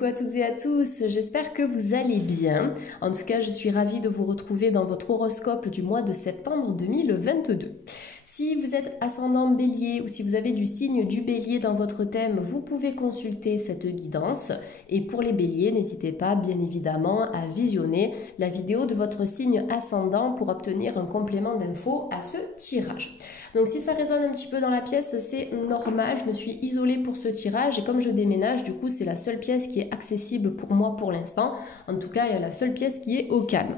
coucou à toutes et à tous, j'espère que vous allez bien. En tout cas, je suis ravie de vous retrouver dans votre horoscope du mois de septembre 2022. Si vous êtes ascendant bélier ou si vous avez du signe du bélier dans votre thème, vous pouvez consulter cette guidance. Et pour les béliers, n'hésitez pas bien évidemment à visionner la vidéo de votre signe ascendant pour obtenir un complément d'infos à ce tirage. Donc si ça résonne un petit peu dans la pièce, c'est normal, je me suis isolée pour ce tirage et comme je déménage, du coup c'est la seule pièce qui est accessible pour moi pour l'instant. En tout cas, il y a la seule pièce qui est au calme.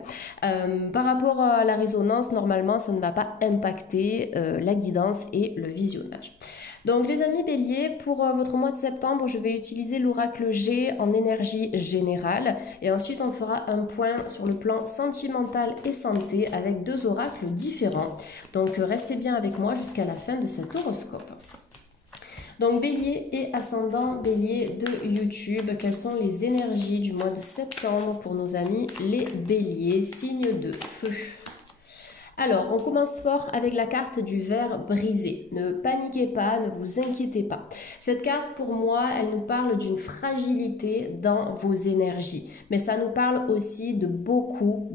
Par rapport à la résonance, normalement ça ne va pas impacter la guidance et le visionnage. Donc les amis béliers, pour votre mois de septembre, je vais utiliser l'oracle G en énergie générale et ensuite on fera un point sur le plan sentimental et santé avec deux oracles différents. Donc restez bien avec moi jusqu'à la fin de cet horoscope. Donc bélier et ascendant bélier de YouTube, quelles sont les énergies du mois de septembre pour nos amis les béliers, signe de feu? Alors, on commence fort avec la carte du verre brisé. Ne paniquez pas, ne vous inquiétez pas. Cette carte, pour moi, elle nous parle d'une fragilité dans vos énergies. Mais ça nous parle aussi de beaucoup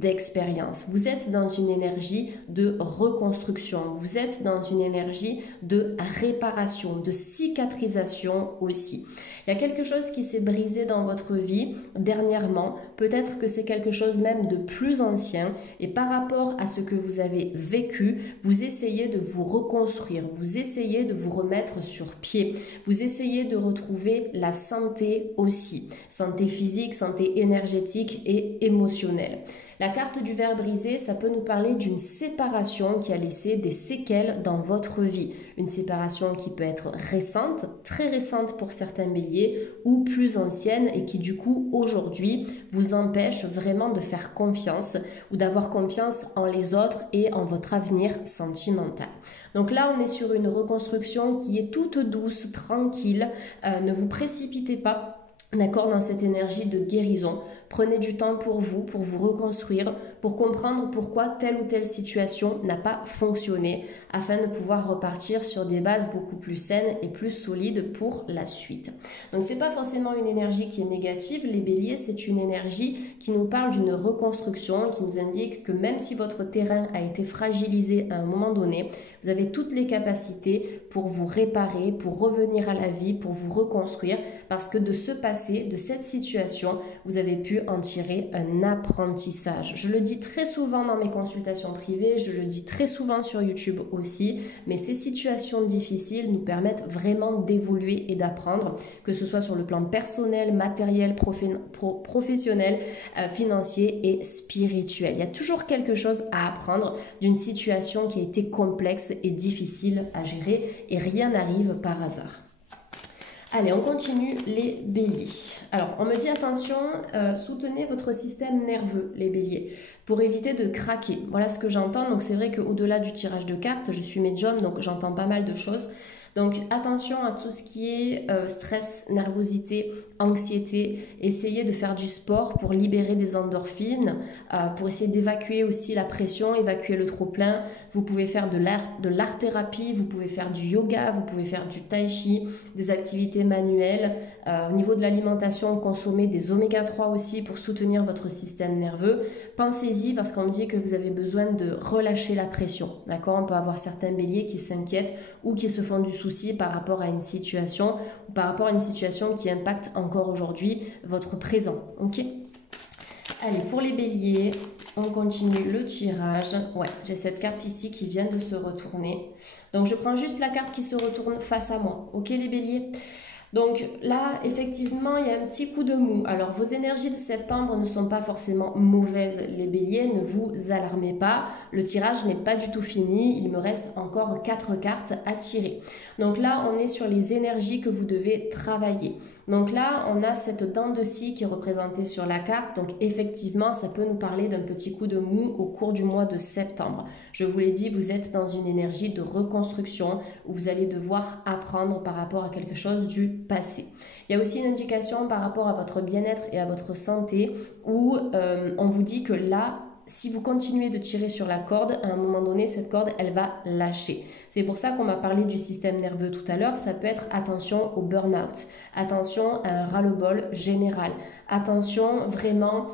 d'expérience. Vous êtes dans une énergie de reconstruction. Vous êtes dans une énergie de réparation, de cicatrisation aussi. Il y a quelque chose qui s'est brisé dans votre vie dernièrement. Peut-être que c'est quelque chose même de plus ancien. Et par rapport à ce que vous avez vécu, vous essayez de vous reconstruire. Vous essayez de vous remettre sur pied. Vous essayez de retrouver la santé aussi. Santé physique, santé énergétique et émotionnelle. La carte du verre brisé, ça peut nous parler d'une séparation qui a laissé des séquelles dans votre vie. Une séparation qui peut être récente, très récente pour certains béliers, ou plus ancienne et qui du coup aujourd'hui vous empêche vraiment de faire confiance ou d'avoir confiance en les autres et en votre avenir sentimental. Donc là, on est sur une reconstruction qui est toute douce, tranquille. Ne vous précipitez pas. D'accord, dans cette énergie de guérison. Prenez du temps pour vous reconstruire, pour comprendre pourquoi telle ou telle situation n'a pas fonctionné, afin de pouvoir repartir sur des bases beaucoup plus saines et plus solides pour la suite. Donc c'est pas forcément une énergie qui est négative, les béliers, c'est une énergie qui nous parle d'une reconstruction, qui nous indique que même si votre terrain a été fragilisé à un moment donné, vous avez toutes les capacités pour vous réparer, pour revenir à la vie, pour vous reconstruire, parce que de ce passé, de cette situation, vous avez pu en tirer un apprentissage. Je le dis très souvent dans mes consultations privées, je le dis très souvent sur YouTube aussi, mais ces situations difficiles nous permettent vraiment d'évoluer et d'apprendre, que ce soit sur le plan personnel, matériel, professionnel, financier et spirituel. Il y a toujours quelque chose à apprendre d'une situation qui a été complexe et difficile à gérer et rien n'arrive par hasard. Allez, on continue les béliers. Alors, on me dit attention, soutenez votre système nerveux, les béliers, pour éviter de craquer. Voilà ce que j'entends. Donc, c'est vrai qu'au-delà du tirage de cartes, je suis médium, donc j'entends pas mal de choses. Donc, attention à tout ce qui est stress, nervosité, anxiété. Essayez de faire du sport pour libérer des endorphines, pour essayer d'évacuer aussi la pression, évacuer le trop-plein. Vous pouvez faire de l'art-thérapie, vous pouvez faire du yoga, vous pouvez faire du tai chi, des activités manuelles. Au niveau de l'alimentation, consommez des oméga 3 aussi pour soutenir votre système nerveux. Pensez-y parce qu'on me dit que vous avez besoin de relâcher la pression. D'accord ? On peut avoir certains béliers qui s'inquiètent ou qui se font du souci par rapport à une situation ou par rapport à une situation qui impacte encore aujourd'hui votre présent. Ok ? Allez, pour les béliers, on continue le tirage. Ouais, j'ai cette carte ici qui vient de se retourner. Donc, je prends juste la carte qui se retourne face à moi. Ok, les béliers ? Donc là, effectivement, il y a un petit coup de mou. Alors, vos énergies de septembre ne sont pas forcément mauvaises, les béliers, ne vous alarmez pas. Le tirage n'est pas du tout fini, il me reste encore 4 cartes à tirer. Donc là, on est sur les énergies que vous devez travailler. Donc là, on a cette dent de scie qui est représentée sur la carte. Donc effectivement, ça peut nous parler d'un petit coup de mou au cours du mois de septembre. Je vous l'ai dit, vous êtes dans une énergie de reconstruction où vous allez devoir apprendre par rapport à quelque chose du passé. Il y a aussi une indication par rapport à votre bien-être et à votre santé où on vous dit que là, si vous continuez de tirer sur la corde, à un moment donné, cette corde, elle va lâcher. C'est pour ça qu'on m'a parlé du système nerveux tout à l'heure. Ça peut être attention au burn-out, attention à un ras-le-bol général, attention vraiment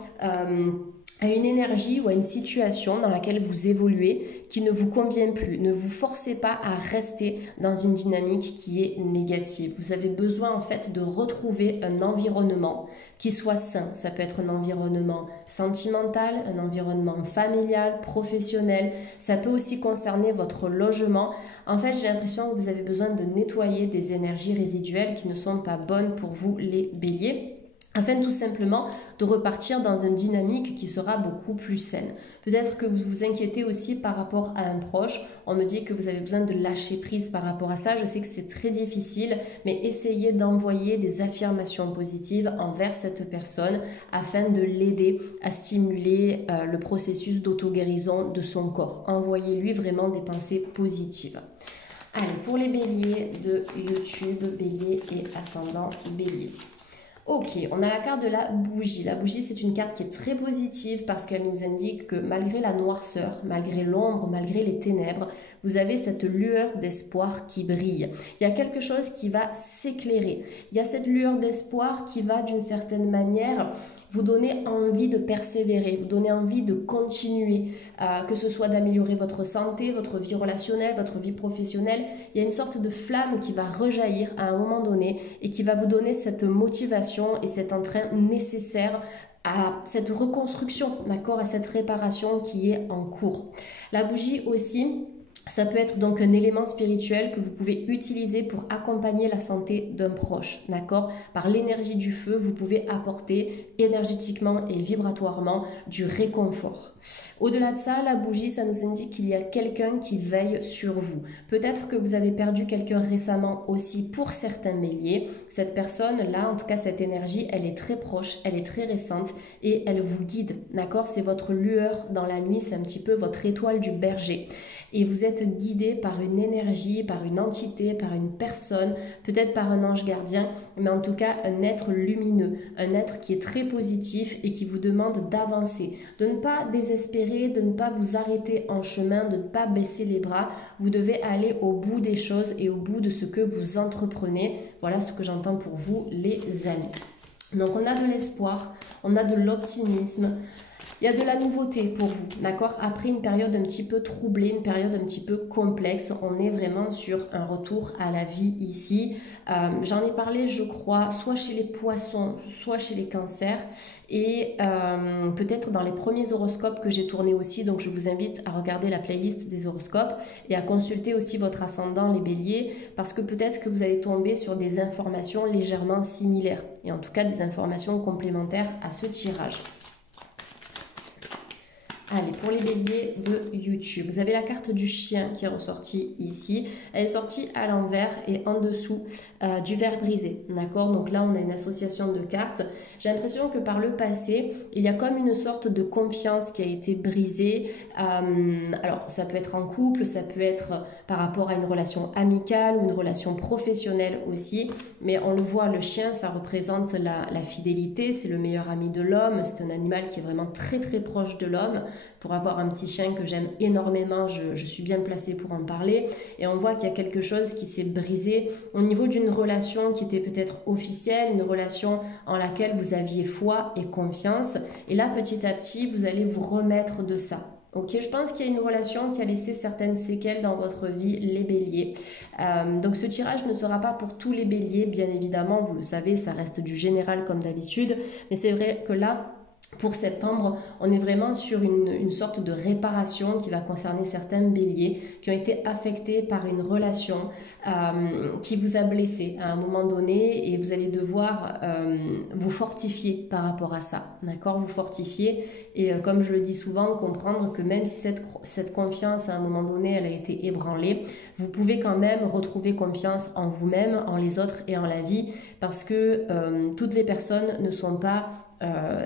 à une énergie ou à une situation dans laquelle vous évoluez qui ne vous convient plus. Ne vous forcez pas à rester dans une dynamique qui est négative. Vous avez besoin en fait de retrouver un environnement qui soit sain. Ça peut être un environnement sentimental, un environnement familial, professionnel. Ça peut aussi concerner votre logement. En fait, j'ai l'impression que vous avez besoin de nettoyer des énergies résiduelles qui ne sont pas bonnes pour vous, les béliers, afin tout simplement de repartir dans une dynamique qui sera beaucoup plus saine. Peut-être que vous vous inquiétez aussi par rapport à un proche. On me dit que vous avez besoin de lâcher prise par rapport à ça. Je sais que c'est très difficile, mais essayez d'envoyer des affirmations positives envers cette personne afin de l'aider à stimuler le processus d'auto-guérison de son corps. Envoyez-lui vraiment des pensées positives. Allez, pour les béliers de YouTube, bélier et ascendant bélier. Ok, on a la carte de la bougie. La bougie, c'est une carte qui est très positive parce qu'elle nous indique que malgré la noirceur, malgré l'ombre, malgré les ténèbres, vous avez cette lueur d'espoir qui brille. Il y a quelque chose qui va s'éclairer. Il y a cette lueur d'espoir qui va d'une certaine manière vous donner envie de persévérer, vous donner envie de continuer, que ce soit d'améliorer votre santé, votre vie relationnelle, votre vie professionnelle. Il y a une sorte de flamme qui va rejaillir à un moment donné et qui va vous donner cette motivation et cet entrain nécessaire à cette reconstruction, d'accord, à cette réparation qui est en cours. La bougie aussi, ça peut être donc un élément spirituel que vous pouvez utiliser pour accompagner la santé d'un proche, d'accord? Par l'énergie du feu, vous pouvez apporter énergétiquement et vibratoirement du réconfort. Au-delà de ça, la bougie, ça nous indique qu'il y a quelqu'un qui veille sur vous. Peut-être que vous avez perdu quelqu'un récemment aussi pour certains béliers. Cette personne-là, en tout cas cette énergie, elle est très proche, elle est très récente et elle vous guide, d'accord? C'est votre lueur dans la nuit, c'est un petit peu votre étoile du berger. Et vous êtes guidé par une énergie, par une entité, par une personne, peut-être par un ange gardien, mais en tout cas un être lumineux, un être qui est très positif et qui vous demande d'avancer, de ne pas désespérer, de ne pas vous arrêter en chemin, de ne pas baisser les bras. Vous devez aller au bout des choses et au bout de ce que vous entreprenez. Voilà ce que j'entends pour vous, les amis. Donc on a de l'espoir, on a de l'optimisme. Il y a de la nouveauté pour vous, d'accord? Après une période un petit peu troublée, une période un petit peu complexe, on est vraiment sur un retour à la vie ici. J'en ai parlé, je crois, soit chez les poissons, soit chez les cancers et peut-être dans les premiers horoscopes que j'ai tournés aussi. Donc je vous invite à regarder la playlist des horoscopes et à consulter aussi votre ascendant, les béliers, parce que peut-être que vous allez tomber sur des informations légèrement similaires et en tout cas des informations complémentaires à ce tirage. Allez, pour les béliers de YouTube, vous avez la carte du chien qui est ressortie ici. Elle est sortie à l'envers et en dessous du verre brisé, d'accord? Donc là, on a une association de cartes. J'ai l'impression que par le passé, il y a comme une sorte de confiance qui a été brisée. Alors, ça peut être en couple, ça peut être par rapport à une relation amicale ou une relation professionnelle aussi. Mais on le voit, le chien, ça représente la fidélité. C'est le meilleur ami de l'homme. C'est un animal qui est vraiment très, très proche de l'homme. Pour avoir un petit chien que j'aime énormément, je suis bien placée pour en parler. Et on voit qu'il y a quelque chose qui s'est brisé au niveau d'une relation qui était peut-être officielle, une relation en laquelle vous aviez foi et confiance. Et là, petit à petit, vous allez vous remettre de ça. Ok, je pense qu'il y a une relation qui a laissé certaines séquelles dans votre vie, les béliers. Donc ce tirage ne sera pas pour tous les béliers, bien évidemment, vous le savez, ça reste du général comme d'habitude. Mais c'est vrai que là, pour septembre, on est vraiment sur une sorte de réparation qui va concerner certains béliers qui ont été affectés par une relation qui vous a blessé à un moment donné et vous allez devoir vous fortifier par rapport à ça, d'accord? Vous fortifier et comme je le dis souvent, comprendre que même si cette confiance à un moment donné, elle a été ébranlée, vous pouvez quand même retrouver confiance en vous-même, en les autres et en la vie parce que toutes les personnes ne sont pas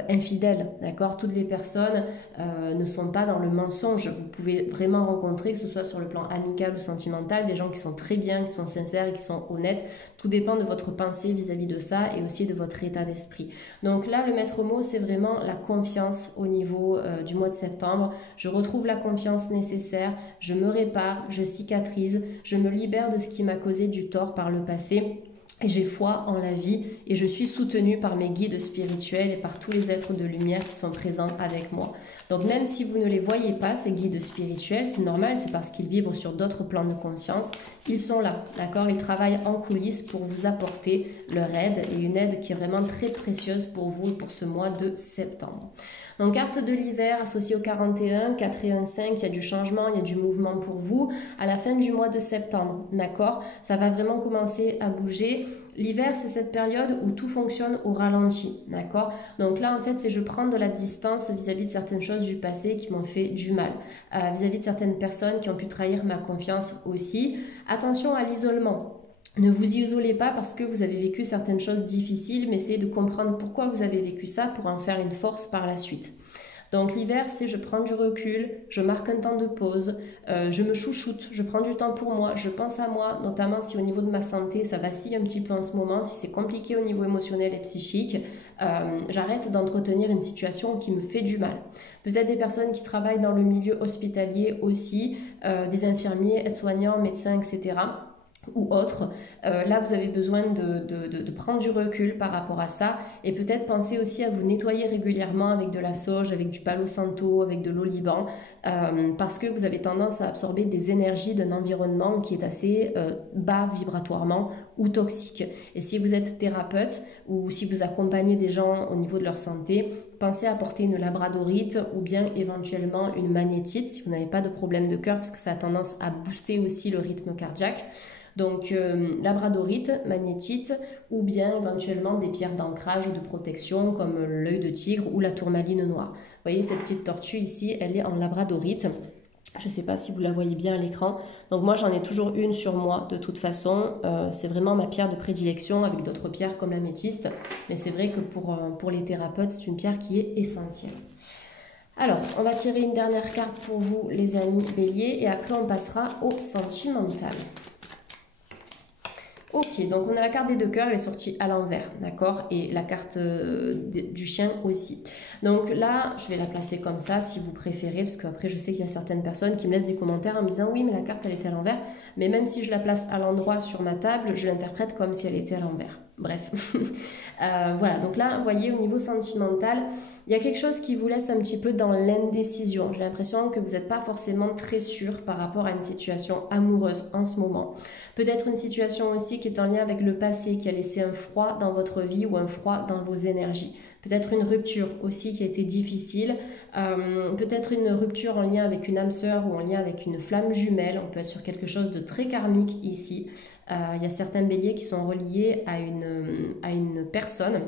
infidèles, d'accord? Toutes les personnes ne sont pas dans le mensonge. Vous pouvez vraiment rencontrer, que ce soit sur le plan amical ou sentimental, des gens qui sont très bien, qui sont sincères et qui sont honnêtes. Tout dépend de votre pensée vis-à-vis de ça et aussi de votre état d'esprit. Donc là, le maître mot, c'est vraiment la confiance au niveau du mois de septembre. Je retrouve la confiance nécessaire, je me répare, je cicatrise, je me libère de ce qui m'a causé du tort par le passé. Et j'ai foi en la vie et je suis soutenue par mes guides spirituels et par tous les êtres de lumière qui sont présents avec moi. Donc même si vous ne les voyez pas, ces guides spirituels, c'est normal, c'est parce qu'ils vibrent sur d'autres plans de conscience. Ils sont là, d'accord? Ils travaillent en coulisses pour vous apporter leur aide et une aide qui est vraiment très précieuse pour vous pour ce mois de septembre. Donc carte de l'hiver associée au 41, 4 et 1, 5, il y a du changement, il y a du mouvement pour vous à la fin du mois de septembre, d'accord? Ça va vraiment commencer à bouger. L'hiver, c'est cette période où tout fonctionne au ralenti, d'accord? Donc là, en fait, c'est je prends de la distance vis-à-vis de certaines choses du passé qui m'ont fait du mal, vis-à-vis de certaines personnes qui ont pu trahir ma confiance aussi. Attention à l'isolement. Ne vous isolez pas parce que vous avez vécu certaines choses difficiles, mais essayez de comprendre pourquoi vous avez vécu ça pour en faire une force par la suite. Donc l'hiver, c'est je prends du recul, je marque un temps de pause, je me chouchoute, je prends du temps pour moi, je pense à moi, notamment si au niveau de ma santé, ça vacille un petit peu en ce moment, si c'est compliqué au niveau émotionnel et psychique, j'arrête d'entretenir une situation qui me fait du mal. Peut-être des personnes qui travaillent dans le milieu hospitalier aussi, des infirmiers, aides-soignants, médecins, etc., ou autre, là vous avez besoin de prendre du recul par rapport à ça et peut-être penser aussi à vous nettoyer régulièrement avec de la sauge, avec du palo santo, avec de l'oliban parce que vous avez tendance à absorber des énergies d'un environnement qui est assez bas vibratoirement ou toxique. Et si vous êtes thérapeute ou si vous accompagnez des gens au niveau de leur santé, pensez à porter une labradorite ou bien éventuellement une magnétite si vous n'avez pas de problème de cœur parce que ça a tendance à booster aussi le rythme cardiaque. Donc labradorite, magnétite ou bien éventuellement des pierres d'ancrage ou de protection comme l'œil de tigre ou la tourmaline noire. Vous voyez cette petite tortue ici, elle est en labradorite. Je ne sais pas si vous la voyez bien à l'écran. Donc moi j'en ai toujours une sur moi de toute façon. C'est vraiment ma pierre de prédilection avec d'autres pierres comme l'améthyste. Mais c'est vrai que pour les thérapeutes c'est une pierre qui est essentielle. Alors, on va tirer une dernière carte pour vous les amis béliers et après on passera au sentimental. Ok, donc on a la carte des deux cœurs, elle est sortie à l'envers, d'accord? Et la carte du chien aussi. Donc là, je vais la placer comme ça si vous préférez, parce qu'après je sais qu'il y a certaines personnes qui me laissent des commentaires en me disant oui, mais la carte elle était à l'envers. Mais même si je la place à l'endroit sur ma table, je l'interprète comme si elle était à l'envers. Bref, voilà, donc là, vous voyez, au niveau sentimental, il y a quelque chose qui vous laisse un petit peu dans l'indécision. J'ai l'impression que vous n'êtes pas forcément très sûr par rapport à une situation amoureuse en ce moment. Peut-être une situation aussi qui est en lien avec le passé, qui a laissé un froid dans votre vie ou un froid dans vos énergies. Peut-être une rupture aussi qui a été difficile, peut-être une rupture en lien avec une âme sœur ou en lien avec une flamme jumelle. On peut être sur quelque chose de très karmique ici. Il y a certains béliers qui sont reliés à une personne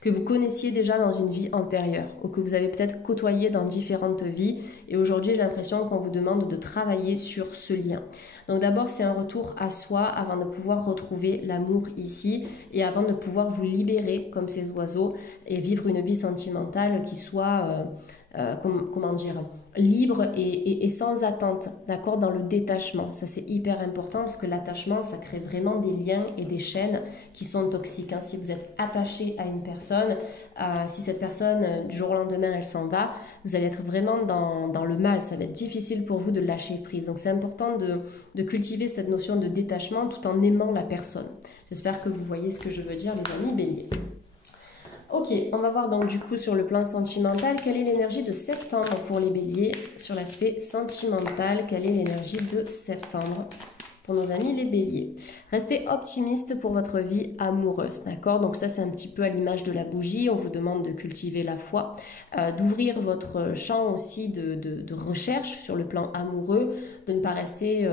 que vous connaissiez déjà dans une vie antérieure ou que vous avez peut-être côtoyé dans différentes vies et aujourd'hui j'ai l'impression qu'on vous demande de travailler sur ce lien. Donc d'abord c'est un retour à soi avant de pouvoir retrouver l'amour ici et avant de pouvoir vous libérer comme ces oiseaux et vivre une vie sentimentale qui soit comment dire, libre et sans attente, d'accord, dans le détachement. Ça c'est hyper important parce que l'attachement ça crée vraiment des liens et des chaînes qui sont toxiques. Hein. Si vous êtes attaché à une personne, si cette personne du jour au lendemain elle s'en va, vous allez être vraiment dans le mal, ça va être difficile pour vous de lâcher prise. Donc c'est important de cultiver cette notion de détachement tout en aimant la personne. J'espère que vous voyez ce que je veux dire les amis béliers. Ok, on va voir donc du coup sur le plan sentimental, quelle est l'énergie de septembre pour les béliers sur l'aspect sentimental, quelle est l'énergie de septembre pour nos amis les béliers. Restez optimiste pour votre vie amoureuse, d'accord? Donc ça c'est un petit peu à l'image de la bougie, on vous demande de cultiver la foi, d'ouvrir votre champ aussi de recherche sur le plan amoureux, de ne pas rester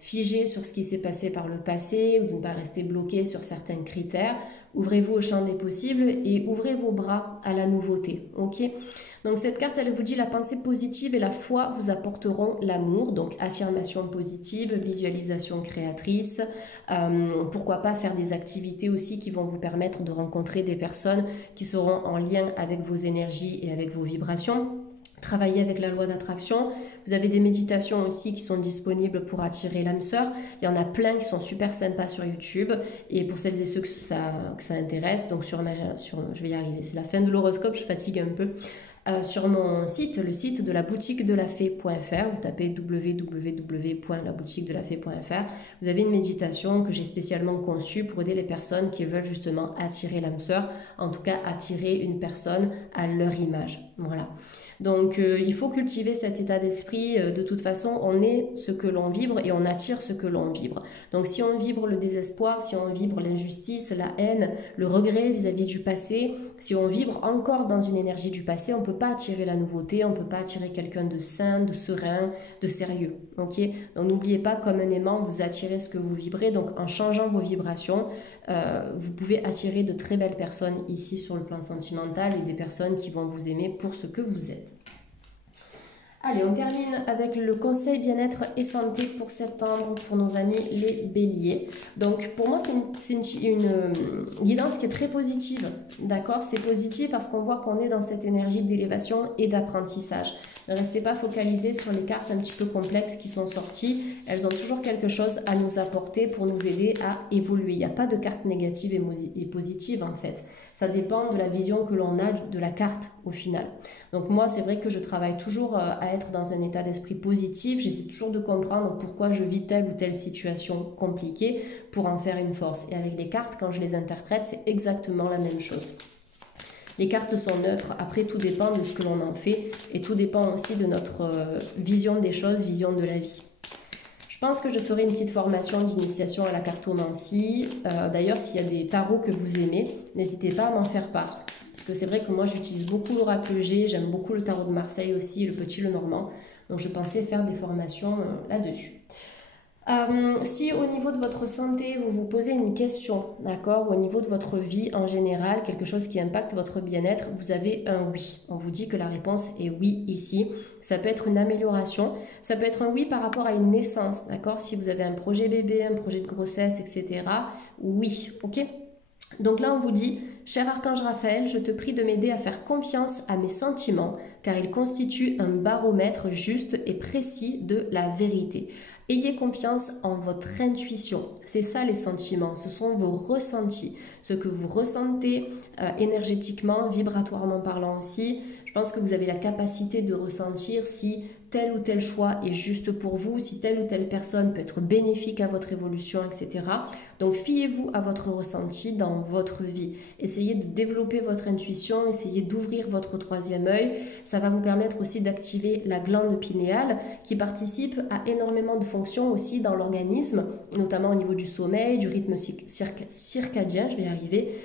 figé sur ce qui s'est passé par le passé ou de ne pas rester bloqué sur certains critères. ouvrez-vous au champ des possibles et ouvrez vos bras à la nouveauté, ok? Donc cette carte, elle vous dit la pensée positive et la foi vous apporteront l'amour, donc affirmation positive, visualisation créatrice, pourquoi pas faire des activités aussi qui vont vous permettre de rencontrer des personnes qui seront en lien avec vos énergies et avec vos vibrations. Travailler avec la loi d'attraction. Vous avez des méditations aussi qui sont disponibles pour attirer l'âme sœur. Il y en a plein qui sont super sympas sur YouTube. Et pour celles et ceux que ça intéresse, donc je vais y arriver, c'est la fin de l'horoscope, je fatigue un peu. Sur mon site, le site de la boutique de la fée.fr, vous tapez www.laboutiquedelafée.fr, vous avez une méditation que j'ai spécialement conçue pour aider les personnes qui veulent justement attirer l'âme sœur, en tout cas attirer une personne à leur image. Voilà. Donc il faut cultiver cet état d'esprit. De toute façon, on est ce que l'on vibre et on attire ce que l'on vibre. Donc si on vibre le désespoir, si on vibre l'injustice, la haine, le regret vis-à-vis du passé, si on vibre encore dans une énergie du passé, on ne peut pas attirer la nouveauté, on ne peut pas attirer quelqu'un de sain, de serein, de sérieux. Okay, donc n'oubliez pas, comme un aimant, vous attirez ce que vous vibrez. Donc en changeant vos vibrations, vous pouvez attirer de très belles personnes ici sur le plan sentimental et des personnes qui vont vous aimer pour ce que vous êtes. Allez, on termine avec le conseil bien-être et santé pour septembre pour nos amis les béliers. Donc pour moi, c'est une guidance qui est très positive. D'accord? C'est positif parce qu'on voit qu'on est dans cette énergie d'élévation et d'apprentissage. Ne restez pas focalisés sur les cartes un petit peu complexes qui sont sorties. Elles ont toujours quelque chose à nous apporter pour nous aider à évoluer. Il n'y a pas de cartes négatives et positives en fait. Ça dépend de la vision que l'on a de la carte au final. Donc moi, c'est vrai que je travaille toujours à être dans un état d'esprit positif. J'essaie toujours de comprendre pourquoi je vis telle ou telle situation compliquée pour en faire une force. Et avec les cartes, quand je les interprète, c'est exactement la même chose. Les cartes sont neutres. Après, tout dépend de ce que l'on en fait. Et tout dépend aussi de notre vision des choses, vision de la vie. Je pense que je ferai une petite formation d'initiation à la cartomancie. D'ailleurs, s'il y a des tarots que vous aimez, n'hésitez pas à m'en faire part. Parce que c'est vrai que moi, j'utilise beaucoup l'oracle G, j'aime beaucoup le tarot de Marseille aussi, le petit, le normand. Donc, je pensais faire des formations là-dessus. Si au niveau de votre santé, vous vous posez une question, d'accord, au niveau de votre vie en général, quelque chose qui impacte votre bien-être, vous avez un oui. On vous dit que la réponse est oui ici. Ça peut être une amélioration, ça peut être un oui par rapport à une naissance, d'accord, si vous avez un projet bébé, un projet de grossesse, etc. Oui, ok. Donc là, on vous dit, cher Archange Raphaël, je te prie de m'aider à faire confiance à mes sentiments, car ils constituent un baromètre juste et précis de la vérité. Ayez confiance en votre intuition. C'est ça les sentiments, ce sont vos ressentis, ce que vous ressentez énergétiquement, vibratoirement parlant aussi. Je pense que vous avez la capacité de ressentir si tel ou tel choix est juste pour vous, si telle ou telle personne peut être bénéfique à votre évolution, etc. Donc fiez-vous à votre ressenti dans votre vie. Essayez de développer votre intuition, essayez d'ouvrir votre troisième œil. Ça va vous permettre aussi d'activer la glande pinéale qui participe à énormément de fonctions aussi dans l'organisme, notamment au niveau du sommeil, du rythme circadien, je vais y arriver,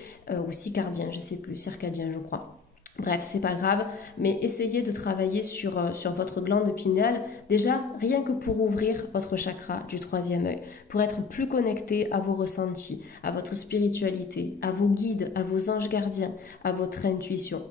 ou circadien, je ne sais plus, circadien je crois. Bref, c'est pas grave, mais essayez de travailler sur votre glande pinéale, déjà rien que pour ouvrir votre chakra du troisième œil, pour être plus connecté à vos ressentis, à votre spiritualité, à vos guides, à vos anges gardiens, à votre intuition.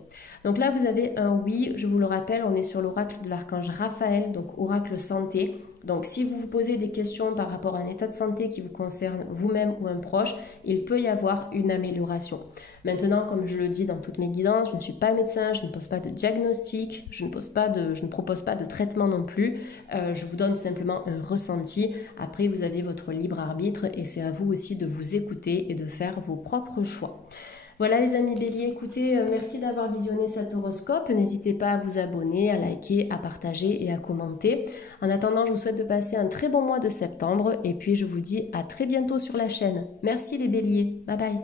Donc là, vous avez un oui, je vous le rappelle, on est sur l'oracle de l'archange Raphaël, donc oracle santé. Donc si vous vous posez des questions par rapport à un état de santé qui vous concerne vous-même ou un proche, il peut y avoir une amélioration. Maintenant, comme je le dis dans toutes mes guidances, je ne suis pas médecin, je ne pose pas de diagnostic, je ne propose pas de traitement non plus. Je vous donne simplement un ressenti. Après, vous avez votre libre arbitre et c'est à vous aussi de vous écouter et de faire vos propres choix. Voilà les amis béliers, écoutez, merci d'avoir visionné cet horoscope. N'hésitez pas à vous abonner, à liker, à partager et à commenter. En attendant, je vous souhaite de passer un très bon mois de septembre et puis je vous dis à très bientôt sur la chaîne. Merci les béliers, bye bye.